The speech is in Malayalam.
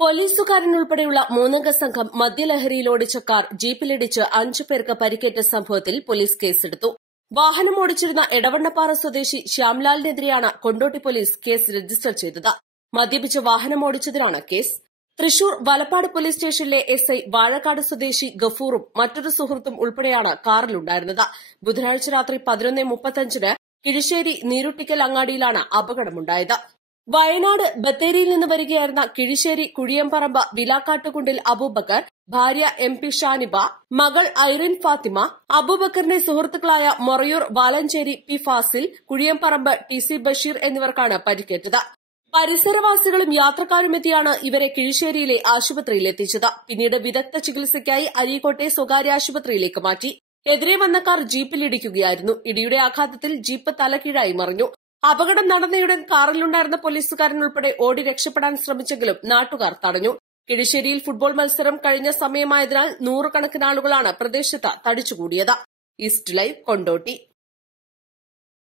പോലീസുകാരനുൾപ്പെടെയുള്ള മൂന്നംഗ സംഘം മദ്യലഹരിയിൽ ഓടിച്ച കാർ ജീപ്പിലിടിച്ച് അഞ്ചു പേർക്ക് പരിക്കേറ്റ സംഭവത്തിൽ പോലീസ് കേസെടുത്തു. വാഹനം ഓടിച്ചിരുന്ന എടവണ്ണപ്പാറ സ്വദേശി ശ്യാംലാലിനെതിരെയാണ് കൊണ്ടോട്ടി പോലീസ് കേസ് രജിസ്റ്റർ ചെയ്തത്. മദ്യപിച്ച് വാഹനം ഓടിച്ചതിനാണ് കേസ്. തൃശൂർ വലപ്പാട് പോലീസ് സ്റ്റേഷനിലെ എസ് ഐ വാഴക്കാട് സ്വദേശി ഗഫൂറും മറ്റൊരു സുഹൃത്തും ഉൾപ്പെടെയാണ് കാറിലുണ്ടായിരുന്നത്. ബുധനാഴ്ച രാത്രി പതിനൊന്ന് മുപ്പത്തഞ്ചിന് കിഴിശ്ശേരി നീരുട്ടിക്കൽ അങ്ങാടിയിലാണ് അപകടമുണ്ടായത്. വയനാട് ബത്തേരിയിൽ നിന്ന് വരികയായിരുന്ന കിഴിശ്ശേരി കുഴിയമ്പറമ്പ് വിലാക്കാട്ടുകുണ്ടിൽ അബൂബക്കർ ഭാര്യ എം പി ഷാനിബ മകൾ ഐറിൻ ഫാത്തിമ അബൂബക്കറിന്റെ സുഹൃത്തുക്കളായ Morayur Valanchery P Fazil Kuzhiyamparamb T C Basheer എന്നിവർക്കാണ് പരിക്കേറ്റത്. പരിസരവാസികളും യാത്രക്കാരും എത്തിയാണ് ഇവരെ കിഴിശ്ശേരിയിലെ ആശുപത്രിയിൽ എത്തിച്ചത്. പിന്നീട് വിദഗ്ധ ചികിത്സയ്ക്കായി അരീക്കോട്ടെ സ്വകാര്യ ആശുപത്രിയിലേക്ക് മാറ്റി. എതിരെ വന്ന കാർ ജീപ്പിലിടിക്കുകയായിരുന്നു ഇടിയുടെ ആഘാതത്തിൽ ജീപ്പ് തലകീഴായി മറിഞ്ഞു. അപകടം നടന്നയുടൻ കാറിലുണ്ടായിരുന്ന പോലീസുകാരൻ ഉൾപ്പെടെ ഓടി രക്ഷപ്പെടാൻ ശ്രമിച്ചെങ്കിലും നാട്ടുകാർ തടഞ്ഞു. കിഴിശ്ശേരിയിൽ ഫുട്ബോൾ മത്സരം കഴിഞ്ഞ സമയമായതിനാൽ നൂറുകണക്കിന് ആളുകളാണ് പ്രദേശത്ത് തടിച്ചുകൂടിയത്. East live Kondotty.